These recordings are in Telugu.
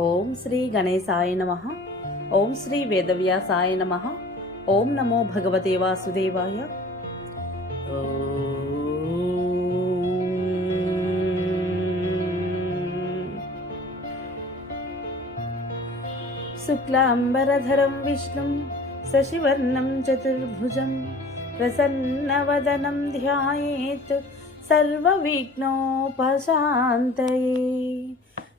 ఓం శ్రీ గణేశాయ నమ ఓం శ్రీ వేదవ్యాసాయ నమ ఓం నమో భగవతే వాసుదేవాయ ఓం. శుక్లాంబరధరం విష్ణుం శశివర్ణం చతుర్భుజం ప్రసన్నవదనం ధ్యాయేత్ సర్వవిఘ్నోపశాంతయే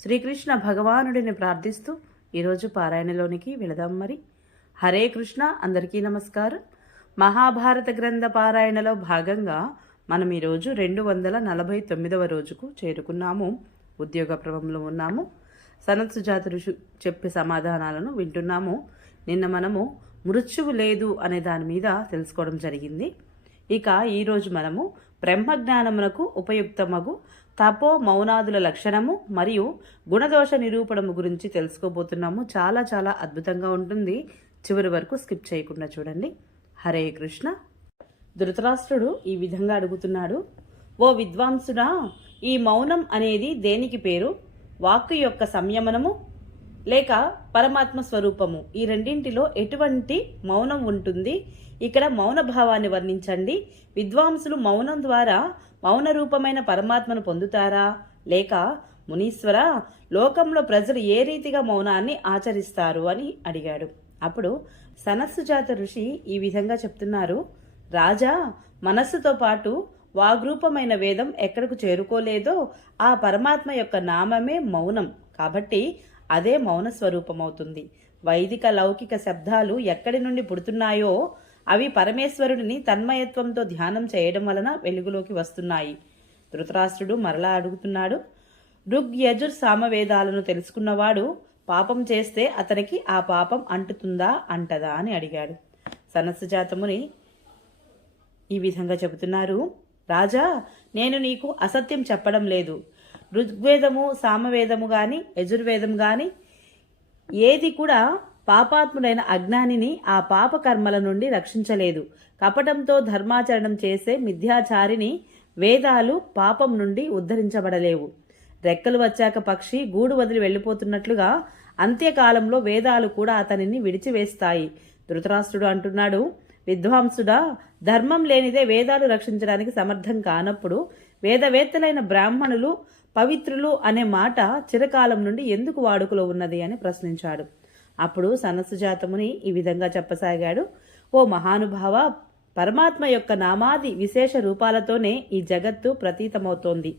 శ్రీకృష్ణ భగవానుడిని ప్రార్థిస్తూ ఈరోజు పారాయణలోనికి వెళదాం మరి. హరే కృష్ణ అందరికీ నమస్కారం. మహాభారత గ్రంథ పారాయణలో భాగంగా మనం ఈరోజు రెండు వందల నలభై తొమ్మిదవ రోజుకు చేరుకున్నాము. ఉద్యోగ ప్రభంలో ఉన్నాము. సనత్ సుజాత ఋషి చెప్పే సమాధానాలను వింటున్నాము. నిన్న మనము మృత్యువు లేదు అనే దాని మీద తెలుసుకోవడం జరిగింది. ఇక ఈరోజు మనము బ్రహ్మజ్ఞానమునకు ఉపయుక్తమగు తపో మౌనాదుల లక్షణము మరియు గుణదోష నిరూపణము గురించి తెలుసుకోబోతున్నాము. చాలా చాలా అద్భుతంగా ఉంటుంది. చివరి వరకు స్కిప్ చేయకుండా చూడండి. హరే కృష్ణ. ధృతరాష్ట్రుడు ఈ విధంగా అడుగుతున్నాడు. ఓ విద్వాంసుడా ఈ మౌనం అనేది దేనికి పేరు? వాక్కు యొక్క సంయమనము లేక పరమాత్మ స్వరూపము. ఈ రెండింటిలో ఎటువంటి మౌనం ఉంటుంది? ఇక్కడ మౌన భావాన్ని వర్ణించండి. విద్వాంసులు మౌనం ద్వారా మౌన రూపమైన పరమాత్మను పొందుతారా? లేక మునీశ్వర లోకంలో ప్రజలు ఏ రీతిగా మౌనాన్ని ఆచరిస్తారు అని అడిగాడు. అప్పుడు సనస్సుజాత ఋషి ఈ విధంగా చెప్తున్నారు. రాజా మనస్సుతో పాటు వాగ్రూపమైన వేదం ఎక్కడకు చేరుకోలేదో ఆ పరమాత్మ యొక్క నామమే మౌనం. కాబట్టి అదే మౌన స్వరూపమవుతుంది వైదిక లౌకిక శబ్దాలు ఎక్కడి నుండి పుడుతున్నాయో అవి పరమేశ్వరుడిని తన్మయత్వంతో ధ్యానం చేయడం వలన వెలుగులోకి వస్తున్నాయి. ధృతరాష్ట్రుడు మరలా అడుగుతున్నాడు ఋగ్ యజుర్ సామవేదాలను తెలుసుకున్నవాడు పాపం చేస్తే అతనికి ఆ పాపం అంటుతుందా అంటదా అని అడిగాడు. సనస్సుజాతముని ఈ విధంగా చెబుతున్నారు రాజా నేను నీకు అసత్యం చెప్పడం లేదు. ఋగ్వేదము సామవేదము కానీ యజుర్వేదం కానీ ఏది కూడా పాపాత్ముడైన అజ్ఞానిని ఆ పాప కర్మల నుండి రక్షించలేదు. కపటంతో ధర్మాచరణం చేసే మిథ్యాచారిని వేదాలు పాపం నుండి ఉద్ధరించబడలేవు. రెక్కలు వచ్చాక పక్షి గూడు వదిలి వెళ్ళిపోతున్నట్లుగా అంత్యకాలంలో వేదాలు కూడా అతనిని విడిచివేస్తాయి. ధృతరాష్ట్రుడు అంటున్నాడు విద్వాంసుడా ధర్మం లేనిదే వేదాలు రక్షించడానికి సమర్థం కానప్పుడు వేదవేత్తలైన బ్రాహ్మణులు పవిత్రులు అనే మాట చిరకాలం నుండి ఎందుకు వాడుకలో ఉన్నది అని ప్రశ్నించాడు. అప్పుడు సనస్సుజాతముని ఈ విధంగా చెప్పసాగాడు. ఓ మహానుభావ పరమాత్మ యొక్క నామాది విశేష రూపాలతోనే ఈ జగత్తు ప్రతీతమవుతోంది.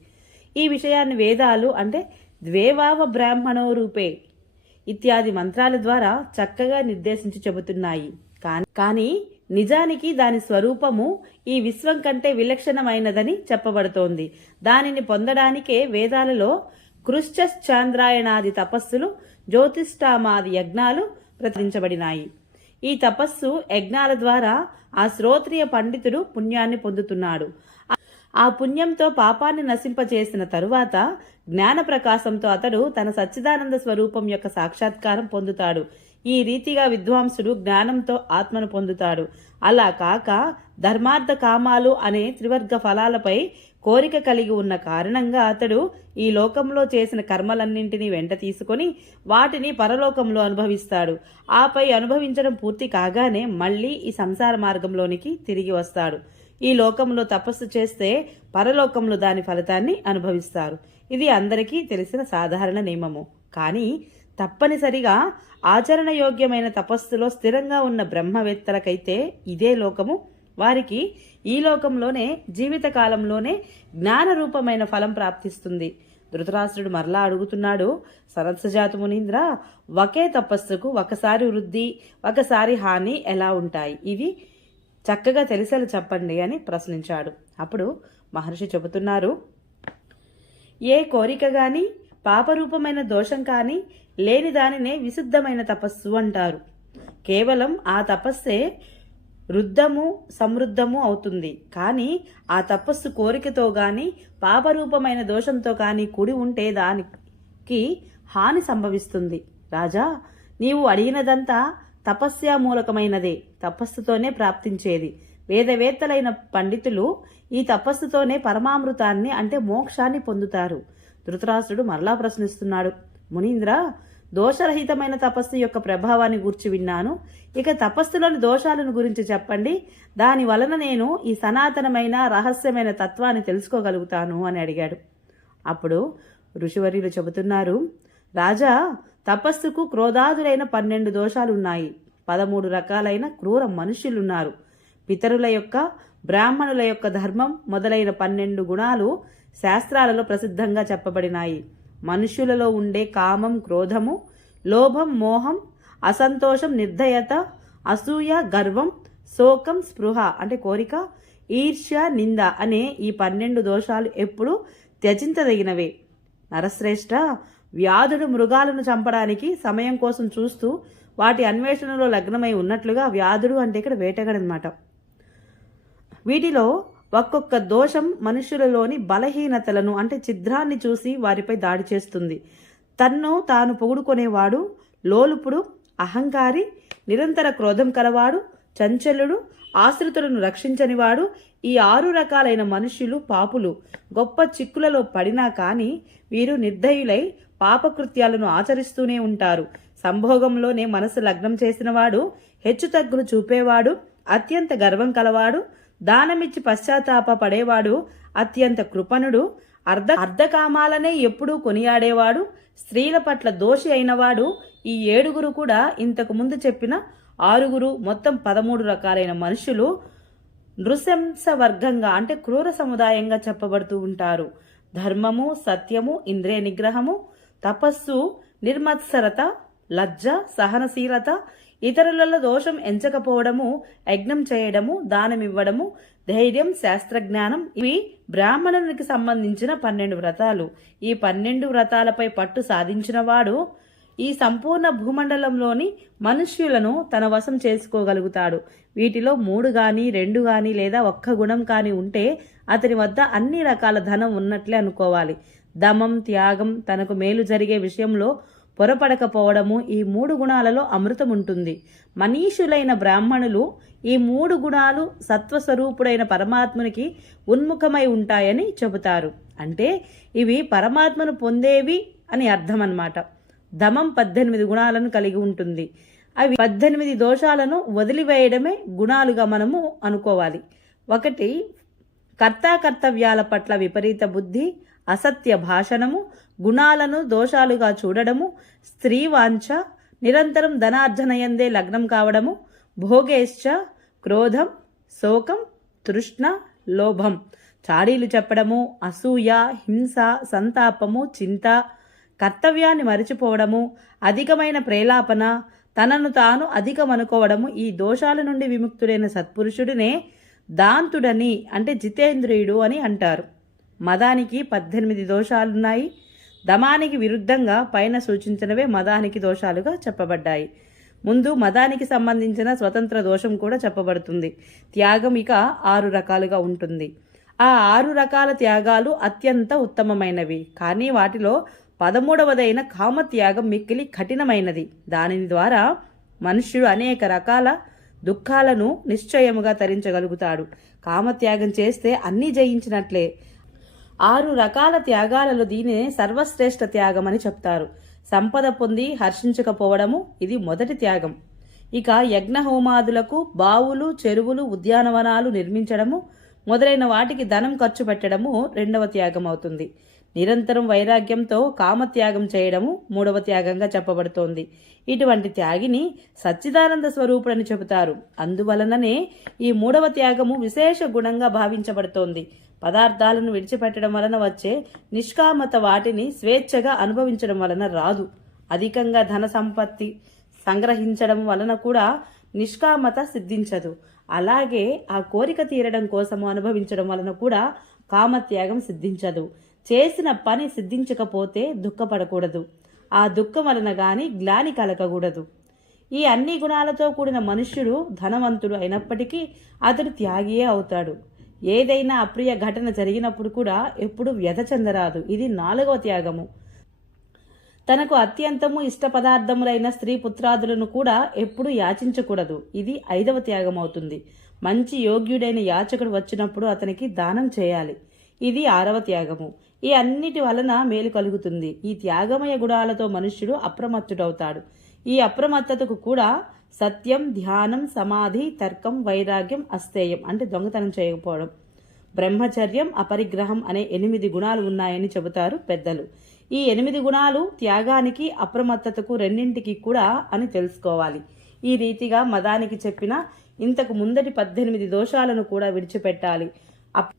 ఈ విషయాన్ని వేదాలు అంటే ద్వేవావ బ్రాహ్మణో రూపే ఇత్యాది మంత్రాల ద్వారా చక్కగా నిర్దేశించి చెబుతున్నాయి. కానీ నిజానికి దాని స్వరూపము ఈ విశ్వం కంటే విలక్షణమైనదని చెప్పబడుతోంది. దానిని పొందడానికే వేదాలలో కృష్ణశ్చాంద్రాయణాది తపస్సులు జ్యోతిష్టామాది యజ్ఞాలు ప్రతించబడినాయి ఈ తపస్సు యజ్ఞాల ద్వారా ఆ శ్రోత్రియ పండితుడు పుణ్యాన్ని పొందుతున్నాడు. ఆ పుణ్యంతో పాపాన్ని నశింపచేసిన తరువాత జ్ఞాన ప్రకాశంతో అతడు తన సచ్చిదానంద స్వరూపం యొక్క సాక్షాత్కారం పొందుతాడు. ఈ రీతిగా విద్వాంసుడు జ్ఞానంతో ఆత్మను పొందుతాడు. అలా కాక ధర్మార్థ కామాలు అనే త్రివర్గ ఫలాలపై కోరిక కలిగి ఉన్న కారణంగా అతడు ఈ లోకంలో చేసిన కర్మలన్నింటినీ వెంట తీసుకొని వాటిని పరలోకంలో అనుభవిస్తాడు. ఆపై అనుభవించడం పూర్తి కాగానే మళ్ళీ ఈ సంసార మార్గంలోనికి తిరిగి వస్తాడు. ఈ లోకంలో తపస్సు చేస్తే పరలోకంలో దాని ఫలితాన్ని అనుభవిస్తారు. ఇది అందరికీ తెలిసిన సాధారణ నియమము. కానీ తప్పనిసరిగా ఆచరణయోగ్యమైన తపస్సులో స్థిరంగా ఉన్న బ్రహ్మవేత్తలకైతే ఇదే లోకము. వారికి ఈ లోకంలోనే జీవితకాలంలోనే జ్ఞానరూపమైన ఫలం ప్రాప్తిస్తుంది. ధృతరాష్ట్రుడు మరలా అడుగుతున్నాడు సరస్సజాత మునీంద్ర ఒకే తపస్సుకు ఒకసారి వృద్ధి ఒకసారి హాని ఎలా ఉంటాయి? ఇవి చక్కగా తెలిసేలా చెప్పండి అని ప్రశ్నించాడు. అప్పుడు మహర్షి చెబుతున్నారు ఏ కోరిక కానీ పాపరూపమైన దోషం కానీ లేని దానినే విశుద్ధమైన తపస్సు అంటారు. కేవలం ఆ తపస్సే వృద్ధము సమృద్ధము అవుతుంది. కానీ ఆ తపస్సు కోరికతో గాని పాపరూపమైన దోషంతో కానీ కూడి ఉంటే దానికి హాని సంభవిస్తుంది. రాజా నీవు అడిగినదంతా తపస్యామూలకమైనదే. తపస్సుతోనే ప్రాప్తించేది. వేదవేత్తలైన పండితులు ఈ తపస్సుతోనే పరమామృతాన్ని అంటే మోక్షాన్ని పొందుతారు. ధృతరాష్ట్రుడు మరలా ప్రశ్నిస్తున్నాడు. మునీంద్ర దోషరహితమైన తపస్సు యొక్క ప్రభావాన్ని గూర్చి విన్నాను. ఇక తపస్సులోని దోషాలను గురించి చెప్పండి. దాని వలన నేను ఈ సనాతనమైన రహస్యమైన తత్వాన్ని తెలుసుకోగలుగుతాను అని అడిగాడు. అప్పుడు ఋషివర్యులు చెబుతున్నారు రాజా తపస్సుకు క్రోధాదులైన పన్నెండు దోషాలున్నాయి. పదమూడు రకాలైన క్రూర మనుష్యులున్నారు. పితరుల యొక్క బ్రాహ్మణుల యొక్క ధర్మం మొదలైన పన్నెండు గుణాలు శాస్త్రాలలో ప్రసిద్ధంగా చెప్పబడినాయి. మనుషులలో ఉండే కామం క్రోధము లోభం మోహం అసంతోషం నిర్దయత అసూయ గర్వం శోకం స్పృహ అంటే కోరిక ఈర్ష్య నింద అనే ఈ పన్నెండు దోషాలు ఎప్పుడు త్యజించదగినవే. నరశ్రేష్ఠ వ్యాధుడు మృగాలను చంపడానికి సమయం కోసం చూస్తూ వాటి అన్వేషణలో లగ్నమై ఉన్నట్లుగా వ్యాధుడు అంటే ఇక్కడ వేటగాడనమాట. వీటిలో ఒక్కొక్క దోషం మనుషులలోని బలహీనతలను అంటే చిద్రాన్ని చూసి వారిపై దాడి చేస్తుంది. తన్ను తాను పొగుడుకునేవాడు లోలుపుడు అహంకారి నిరంతర క్రోధం కలవాడు చంచలుడు ఆశ్రితులను రక్షించనివాడు ఈ ఆరు రకాలైన మనుష్యులు పాపులు. గొప్ప చిక్కులలో పడినా కానీ వీరు నిర్దయులై పాపకృత్యాలను ఆచరిస్తూనే ఉంటారు. సంభోగంలోనే మనసు లగ్నం చేసినవాడు హెచ్చుతగ్గులు చూపేవాడు అత్యంత గర్వం కలవాడు దానమిచ్చి పశ్చాత్తాప పడేవాడు అత్యంత కృపణుడు అర్ధ అర్ధకామాలనే ఎప్పుడూ కొనియాడేవాడు స్త్రీల పట్ల దోషి అయినవాడు ఈ ఏడుగురు కూడా ఇంతకు ముందు చెప్పిన ఆరుగురు మొత్తం పదమూడు రకాలైన మనుషులు నృశంస వర్గంగా అంటే క్రూర సముదాయంగా చెప్పబడుతూ ఉంటారు. ధర్మము సత్యము ఇంద్రియ నిగ్రహము తపస్సు నిర్మత్సరత లజ్జ సహనశీలత ఇతరులలో దోషం ఎంచకపోవడము యజ్ఞం చేయడము దానమివ్వడము ధైర్యం శాస్త్రజ్ఞానం ఇవి బ్రాహ్మణునికి సంబంధించిన పన్నెండు వ్రతాలు. ఈ పన్నెండు వ్రతాలపై పట్టు సాధించినవాడు ఈ సంపూర్ణ భూమండలంలోని మనుష్యులను తన వశం చేసుకోగలుగుతాడు. వీటిలో మూడు గాని రెండు గాని లేదా ఒక్క గుణం కాని ఉంటే అతని వద్ద అన్ని రకాల ధనం ఉన్నట్లే అనుకోవాలి. దమం త్యాగం తనకు మేలు జరిగే విషయంలో పొరపడకపోవడము ఈ మూడు గుణాలలో అమృతం ఉంటుంది మనీషులైన బ్రాహ్మణులు ఈ మూడు గుణాలు సత్వస్వరూపుడైన పరమాత్మునికి ఉన్ముఖమై ఉంటాయని చెబుతారు. అంటే ఇవి పరమాత్మను పొందేవి అని అర్థం అన్నమాట దమం పద్దెనిమిది గుణాలను కలిగి ఉంటుంది. అవి పద్దెనిమిది దోషాలను వదిలివేయడమే గుణాలుగా మనము అనుకోవాలి. ఒకటి కర్తాకర్తవ్యాల పట్ల విపరీత బుద్ధి అసత్య భాషణము గుణాలను దోషాలుగా చూడడము స్త్రీ వాంఛ నిరంతరం ధనార్జనయందే లగ్నం కావడము భోగేశ్చ క్రోధం శోకం తృష్ణ లోభం. చాడీలు చెప్పడము అసూయ హింస సంతాపము చింత కర్తవ్యాన్ని మరిచిపోవడము అధికమైన ప్రేలాపన తనను తాను అధికమనుకోవడము ఈ దోషాల నుండి విముక్తుడైన సత్పురుషుడినే దాంతుడని అంటే జితేంద్రియుడు అని అంటారు. మదానికి పద్దెనిమిది దోషాలున్నాయి. దమానికి విరుద్ధంగా పైన సూచించినవే మదానికి దోషాలుగా చెప్పబడ్డాయి. ముందు మదానికి సంబంధించిన స్వతంత్ర దోషం కూడా చెప్పబడుతుంది. త్యాగం ఇక ఆరు రకాలుగా ఉంటుంది. ఆ ఆరు రకాల త్యాగాలు అత్యంత ఉత్తమమైనవి. కానీ వాటిలో పదమూడవదైన కామత్యాగం మిక్కిలి కఠినమైనది. దాని ద్వారా మనుష్యుడు అనేక రకాల దుఃఖాలను నిశ్చయముగా తరించగలుగుతాడు. కామత్యాగం చేస్తే అన్నీ జయించినట్లే. ఆరు రకాల త్యాగాలలో దీనినే సర్వశ్రేష్ఠ త్యాగం అని చెప్తారు. సంపద పొంది హర్షించకపోవడము ఇది మొదటి త్యాగం. ఇక యజ్ఞహోమాదులకు బావులు చెరువులు ఉద్యానవనాలు నిర్మించడము మొదలైన వాటికి ధనం ఖర్చు పెట్టడము రెండవ త్యాగం అవుతుంది. నిరంతరం వైరాగ్యంతో కామత్యాగం చేయడము మూడవ త్యాగంగా చెప్పబడుతోంది. ఇటువంటి త్యాగిని సచ్చిదానంద స్వరూపుడని చెబుతారు. అందువలననే ఈ మూడవ త్యాగము విశేష గుణంగా భావించబడుతోంది. పదార్థాలను విడిచిపెట్టడం వలన వచ్చే నిష్కామత వాటిని స్వేచ్ఛగా అనుభవించడం వలన రాదు. అధికంగా ధన సంపత్తి సంగ్రహించడం వలన కూడా నిష్కామత సిద్ధించదు. అలాగే ఆ కోరిక తీరడం కోసము అనుభవించడం వలన కూడా కామత్యాగం సిద్ధించదు. చేసిన పని సిద్ధించకపోతే దుఃఖపడకూడదు. ఆ దుఃఖం వలన గాని గ్లాని కలగకూడదు. ఈ అన్ని గుణాలతో కూడిన మనుష్యుడు ధనవంతుడు అయినప్పటికీ అతడు త్యాగియే అవుతాడు. ఏదైనా అప్రియ ఘటన జరిగినప్పుడు కూడా ఎప్పుడు వ్యధ చెందరాదు. ఇది నాలుగవ త్యాగము. తనకు అత్యంతము ఇష్ట పదార్థములైన స్త్రీ పుత్రాదులను కూడా ఎప్పుడు యాచించకూడదు. ఇది ఐదవ త్యాగం అవుతుంది మంచి యోగ్యుడైన యాచకుడు వచ్చినప్పుడు అతనికి దానం చేయాలి. ఇది ఆరవ త్యాగము. ఈ అన్నిటి వలన మేలు కలుగుతుంది. ఈ త్యాగమయ గుణాలతో మనుష్యుడు అప్రమత్తుడవుతాడు. ఈ అప్రమత్తతకు కూడా సత్యం ధ్యానం సమాధి తర్కం వైరాగ్యం అస్థేయం అంటే దొంగతనం చేయకపోవడం. బ్రహ్మచర్యం అపరిగ్రహం అనే ఎనిమిది గుణాలు ఉన్నాయని చెబుతారు పెద్దలు. ఈ ఎనిమిది గుణాలు త్యాగానికి అప్రమత్తతకు రెండింటికి కూడా అని తెలుసుకోవాలి. ఈ రీతిగా మదానికి చెప్పిన ఇంతకు ముందటి పద్దెనిమిది దోషాలను కూడా విడిచిపెట్టాలి. అప్-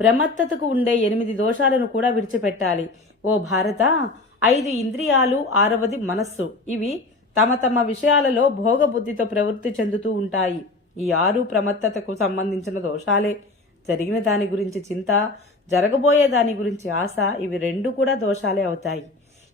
ప్రమత్తతకు ఉండే ఎనిమిది దోషాలను కూడా విడిచిపెట్టాలి. ఓ భారత ఐదు ఇంద్రియాలు ఆరవది మనస్సు. ఇవి తమ తమ విషయాలలో భోగబుద్ధితో ప్రవృత్తి చెందుతూ ఉంటాయి. ఈ ఆరు ప్రమత్తతకు సంబంధించిన దోషాలే. జరిగిన దాని గురించి చింత జరగబోయే దాని గురించి ఆశ ఇవి రెండు కూడా దోషాలే అవుతాయి.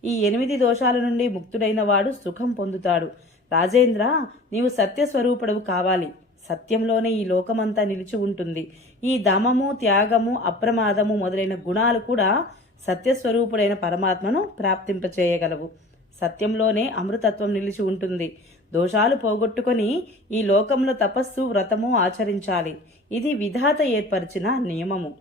ఈ ఎనిమిది దోషాల నుండి ముక్తుడైన వాడు సుఖం పొందుతాడు. రాజేంద్ర నీవు సత్యస్వరూపుడవు కావాలి. సత్యంలోనే ఈ లోకమంతా నిలిచి ఉంటుంది. ఈ దమము త్యాగము అప్రమాదము మొదలైన గుణాలు కూడా సత్యస్వరూపుడైన పరమాత్మను ప్రాప్తింపచేయగలవు. సత్యంలోనే అమృతత్వం నిలిచి ఉంటుంది. దోషాలు పోగొట్టుకొని ఈ లోకంలో తపస్సు వ్రతము ఆచరించాలి. ఇది విధాత ఏర్పరిచిన నియమము.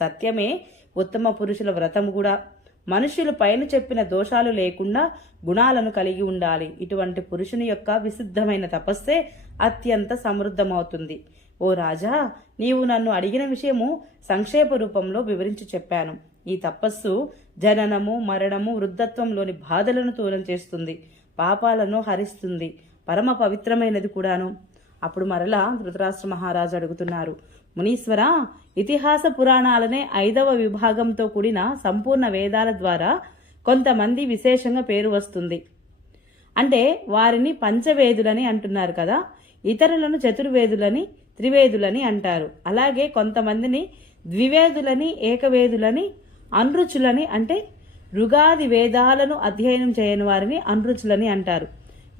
సత్యమే ఉత్తమ పురుషుల వ్రతము కూడా. మనుషులు పైన చెప్పిన దోషాలు లేకుండా గుణాలను కలిగి ఉండాలి. ఇటువంటి పురుషుని యొక్క విశుద్ధమైన తపస్సే అత్యంత సమృద్ధమవుతుంది. ఓ రాజా నీవు నన్ను అడిగిన విషయము సంక్షేప రూపంలో వివరించి చెప్పాను. ఈ తపస్సు జననము మరణము వృద్ధత్వంలోని బాధలను దూరం చేస్తుంది. పాపాలను హరిస్తుంది. పరమ పవిత్రమైనది కూడాను. అప్పుడు మరలా ధృతరాష్ట్ర మహారాజు అడుగుతున్నారు మునీశ్వర ఇతిహాస పురాణాలనే ఐదవ విభాగంతో కూడిన సంపూర్ణ వేదాల ద్వారా కొంతమంది విశేషంగా పేరు వస్తుంది. అంటే వారిని పంచవేదులని అంటున్నారు కదా ఇతరులను చతుర్వేదులని త్రివేదులని అంటారు. అలాగే కొంతమందిని ద్వివేదులని ఏకవేదులని అనృచులని అంటే రుగాది వేదాలను అధ్యయనం చేయని వారిని అనృచులని అంటారు.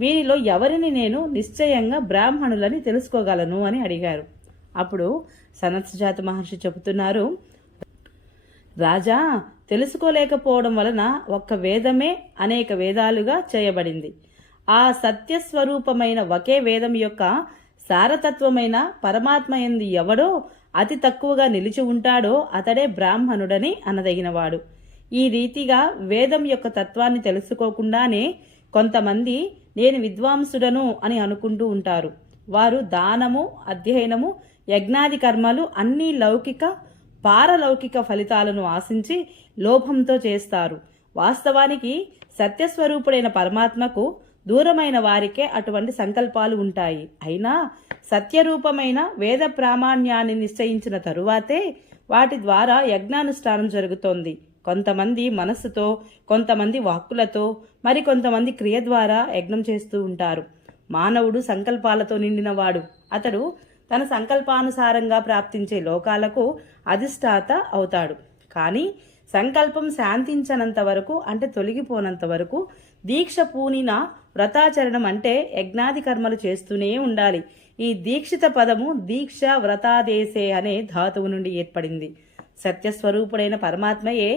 వీరిలో ఎవరిని నేను నిశ్చయంగా బ్రాహ్మణులని తెలుసుకోగలను అని అడిగారు. అప్పుడు సనత్సజాత మహర్షి చెబుతున్నారు రాజా తెలుసుకోలేకపోవడం వలన ఒక్క వేదమే అనేక వేదాలుగా చేయబడింది. ఆ సత్యస్వరూపమైన ఒకే వేదం యొక్క సారతత్వమైన పరమాత్మ ఎందు ఎవడో అతి తక్కువగా నిలిచి ఉంటాడో అతడే బ్రాహ్మణుడని అనదగినవాడు. ఈ రీతిగా వేదం యొక్క తత్వాన్ని తెలుసుకోకుండానే కొంతమంది నేను విద్వాంసుడను అని అనుకుంటూ ఉంటారు. వారు దానము అధ్యయనము యజ్ఞాది కర్మలు అన్ని లౌకిక పారలౌకిక ఫలితాలను ఆశించి లోభంతో చేస్తారు. వాస్తవానికి సత్యస్వరూపుడైన పరమాత్మకు దూరమైన వారికే అటువంటి సంకల్పాలు ఉంటాయి. అయినా సత్యరూపమైన వేద ప్రామాణ్యాన్ని నిశ్చయించిన తరువాతే వాటి ద్వారా యజ్ఞానుష్ఠానం జరుగుతోంది. కొంతమంది మనస్సుతో కొంతమంది వాక్కులతో మరికొంతమంది క్రియ ద్వారా యజ్ఞం చేస్తూ ఉంటారు. మానవుడు సంకల్పాలతో నిండినవాడు. అతడు తన సంకల్పానుసారంగా ప్రాప్తించే లోకాలకు అధిష్టాత అవుతాడు. కానీ సంకల్పం శాంతించనంత వరకు అంటే తొలగిపోనంత వరకు దీక్ష పూనిన వ్రతాచరణం అంటే యజ్ఞాది కర్మలు చేస్తూనే ఉండాలి. ఈ దీక్షిత పదము దీక్ష వ్రతాదేశే అనే ధాతువు నుండి ఏర్పడింది. సత్యస్వరూపుడైన పరమాత్మయే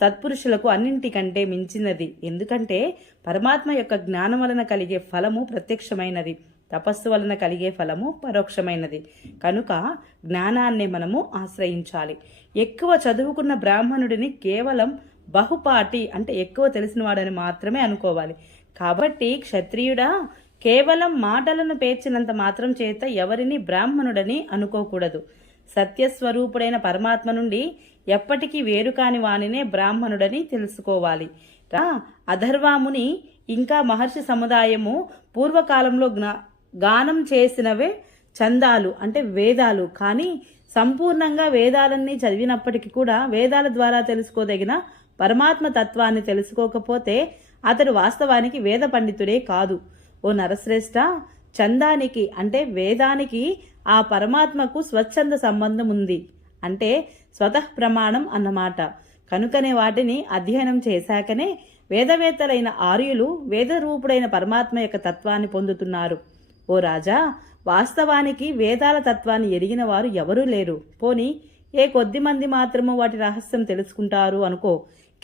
సత్పురుషులకు అన్నింటికంటే మించినది. ఎందుకంటే పరమాత్మ యొక్క జ్ఞానం వలన కలిగే ఫలము ప్రత్యక్షమైనది. తపస్సు వలన కలిగే ఫలము పరోక్షమైనది. కనుక జ్ఞానాన్ని మనము ఆశ్రయించాలి. ఎక్కువ చదువుకున్న బ్రాహ్మణుడిని కేవలం బహుపాటి అంటే ఎక్కువ తెలిసినవాడని మాత్రమే అనుకోవాలి. కాబట్టి క్షత్రియుడా కేవలం మాటలను పేర్చినంత మాత్రం చేత ఎవరిని బ్రాహ్మణుడని అనుకోకూడదు. సత్యస్వరూపుడైన పరమాత్మ నుండి ఎప్పటికీ వేరు కాని వానినే బ్రాహ్మణుడని తెలుసుకోవాలి. రా అధర్వాముని ఇంకా మహర్షి సముదాయము పూర్వకాలంలో జ్ఞా గానం చేసినవే చందాలు అంటే వేదాలు. కానీ సంపూర్ణంగా వేదాలన్నీ చదివినప్పటికీ కూడా వేదాల ద్వారా తెలుసుకోదగిన పరమాత్మ తత్వాన్ని తెలుసుకోకపోతే అతడు వాస్తవానికి వేద పండితుడే కాదు. ఓ నరశ్రేష్ఠ చందానికి అంటే వేదానికి ఆ పరమాత్మకు స్వచ్ఛంద సంబంధం ఉంది అంటే స్వతః ప్రమాణం అన్నమాట. కనుకనే వాటిని అధ్యయనం చేశాకనే వేదవేత్తలైన ఆర్యులు వేదరూపుడైన పరమాత్మ యొక్క తత్వాన్ని పొందుతున్నారు. ఓ రాజా వాస్తవానికి వేదాల తత్వాన్ని ఎరిగిన వారు ఎవరూ లేరు. పోని ఏ కొద్ది మంది మాత్రము వాటి రహస్యం తెలుసుకుంటారు అనుకో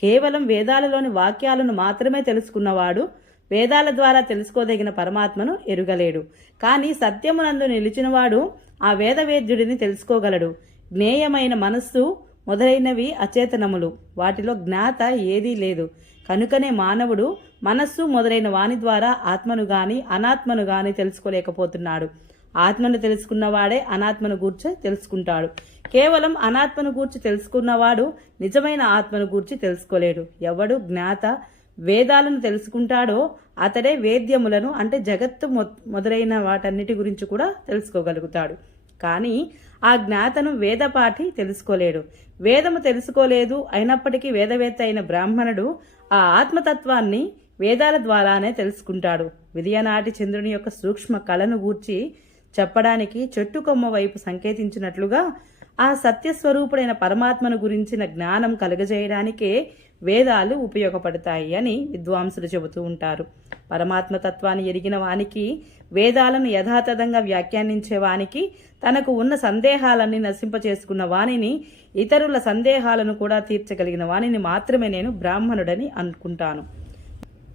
కేవలం వేదాలలోని వాక్యాలను మాత్రమే తెలుసుకున్నవాడు వేదాల ద్వారా తెలుసుకోదగిన పరమాత్మను ఎరుగలేడు. కానీ సత్యమునందు నిలిచినవాడు ఆ వేదవేద్యుడిని తెలుసుకోగలడు. జ్ఞేయమైన మనస్సు మొదలైనవి అచేతనములు. వాటిలో జ్ఞాత ఏదీ లేదు. కనుకనే మానవుడు మనస్సు మొదలైన వాని ద్వారా ఆత్మను గాని అనాత్మను గాని తెలుసుకోలేకపోతున్నాడు. ఆత్మను తెలుసుకున్నవాడే అనాత్మను గూర్చి తెలుసుకుంటాడు. కేవలం అనాత్మను గూర్చి తెలుసుకున్నవాడు నిజమైన ఆత్మను గూర్చి తెలుసుకోలేడు. ఎవడు జ్ఞాత వేదాలను తెలుసుకుంటాడో అతడే వేద్యములను అంటే జగత్తు మొ- మొదలైన వాటన్నిటి గురించి కూడా తెలుసుకోగలుగుతాడు. కానీ ఆ జ్ఞాతను వేదపాఠి తెలుసుకోలేడు. వేదము తెలుసుకోలేదు అయినప్పటికీ వేదవేత్త అయిన బ్రాహ్మణుడు ఆ ఆత్మతత్వాన్ని వేదాల ద్వారానే తెలుసుకుంటాడు. విదయనాటి చంద్రుని యొక్క సూక్ష్మ కళను గూర్చి చెప్పడానికి చెట్టు కొమ్మ వైపు సంకేతించినట్లుగా ఆ సత్యస్వరూపుడైన పరమాత్మను గురించిన జ్ఞానం కలుగజేయడానికే వేదాలు ఉపయోగపడతాయి అని విద్వాంసులు చెబుతూ ఉంటారు. పరమాత్మ తత్వాన్ని ఎరిగిన వానికి వేదాలను యథాతథంగా వ్యాఖ్యానించే వానికి తనకు ఉన్న సందేహాలన్నీ నశింపచేసుకున్న వానిని ఇతరుల సందేహాలను కూడా తీర్చగలిగిన వానిని మాత్రమే నేను బ్రాహ్మణుడని అనుకుంటాను.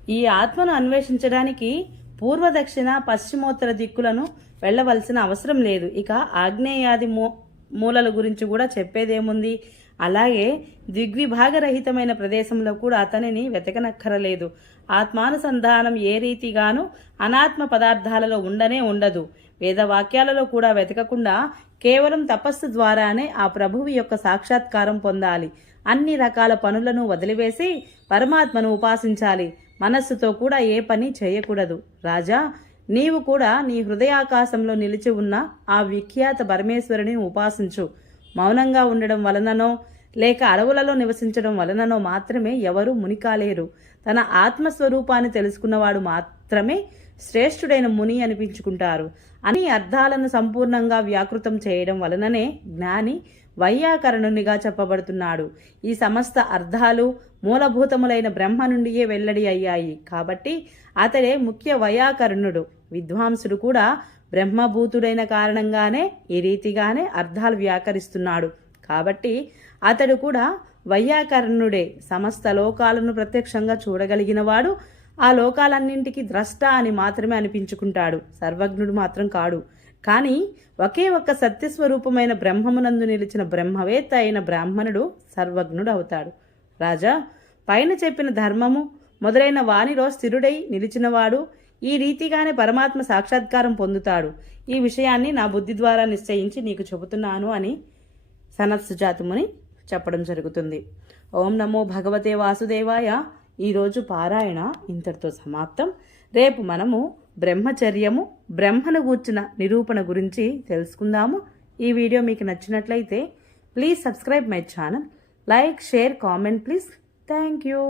ఈ ఆత్మను అన్వేషించడానికి పూర్వ దక్షిణ పశ్చిమోత్తర దిక్కులను వెళ్ళవలసిన అవసరం లేదు. ఇక ఆగ్నేయాది మూ మూలల గురించి కూడా చెప్పేదేముంది? అలాగే దిగ్విభాగరహితమైన ప్రదేశంలో కూడా అతనిని వెతకనక్కరలేదు. ఆత్మానుసంధానం ఏ రీతిగాను అనాత్మ పదార్థాలలో ఉండనే ఉండదు. వేదవాక్యాలలో కూడా వెతకకుండా కేవలం తపస్సు ద్వారానే ఆ ప్రభువు యొక్క సాక్షాత్కారం పొందాలి. అన్ని రకాల పనులను వదిలివేసి పరమాత్మను ఉపాసించాలి. మనస్సుతో కూడా ఏ పని చేయకూడదు. రాజా నీవు కూడా నీ హృదయాకాశంలో నిలిచి ఉన్న ఆ విఖ్యాత పరమేశ్వరుని ఉపాసించు. మౌనంగా ఉండడం వలననో లేక అడవులలో నివసించడం వలననో మాత్రమే ఎవరు మునికాలేరు. తన ఆత్మస్వరూపాన్ని తెలుసుకున్నవాడు మాత్రమే శ్రేష్ఠుడైన ముని అనిపించుకుంటారు. అని అర్థాలను సంపూర్ణంగా వ్యాకృతం చేయడం వలననే జ్ఞాని వైయాకరణునిగా చెప్పబడుతున్నాడు. ఈ సమస్త అర్థాలు మూలభూతములైన బ్రహ్మ నుండియే వెల్లడి అయ్యాయి. కాబట్టి అతడే ముఖ్య వైయాకరణుడు. విద్వాంసుడు కూడా బ్రహ్మభూతుడైన కారణంగానే ఈ రీతిగానే అర్థాలు వ్యాకరిస్తున్నాడు. కాబట్టి అతడు కూడా వైయాకరణుడే. సమస్త లోకాలను ప్రత్యక్షంగా చూడగలిగినవాడు ఆ లోకాలన్నింటికి ద్రష్ట అని మాత్రమే అనిపించుకుంటాడు. సర్వజ్ఞుడు మాత్రం కాడు. కానీ ఒకే ఒక్క సత్యస్వరూపమైన బ్రహ్మమునందు నిలిచిన బ్రహ్మవేత్త అయిన బ్రాహ్మణుడు సర్వజ్ఞుడు అవుతాడు. రాజా పైన చెప్పిన ధర్మము మొదలైన వాణిలో స్థిరుడై నిలిచినవాడు ఈ రీతిగానే పరమాత్మ సాక్షాత్కారం పొందుతాడు. ఈ విషయాన్ని నా బుద్ధి ద్వారా నిశ్చయించి నీకు చెబుతున్నాను అని సనత్ సుజాతముని చెప్పడం జరుగుతుంది. ఓం నమో భగవతే వాసుదేవాయ ఈరోజు పారాయణ ఇంతటితో సమాప్తం. రేపు మనము బ్రహ్మచర్యము బ్రహ్మను గూర్చిన నిరూపణ గురించి తెలుసుకుందాము. ఈ వీడియో మీకు నచ్చినట్లయితే please subscribe my channel. Like share comment please. Thank you.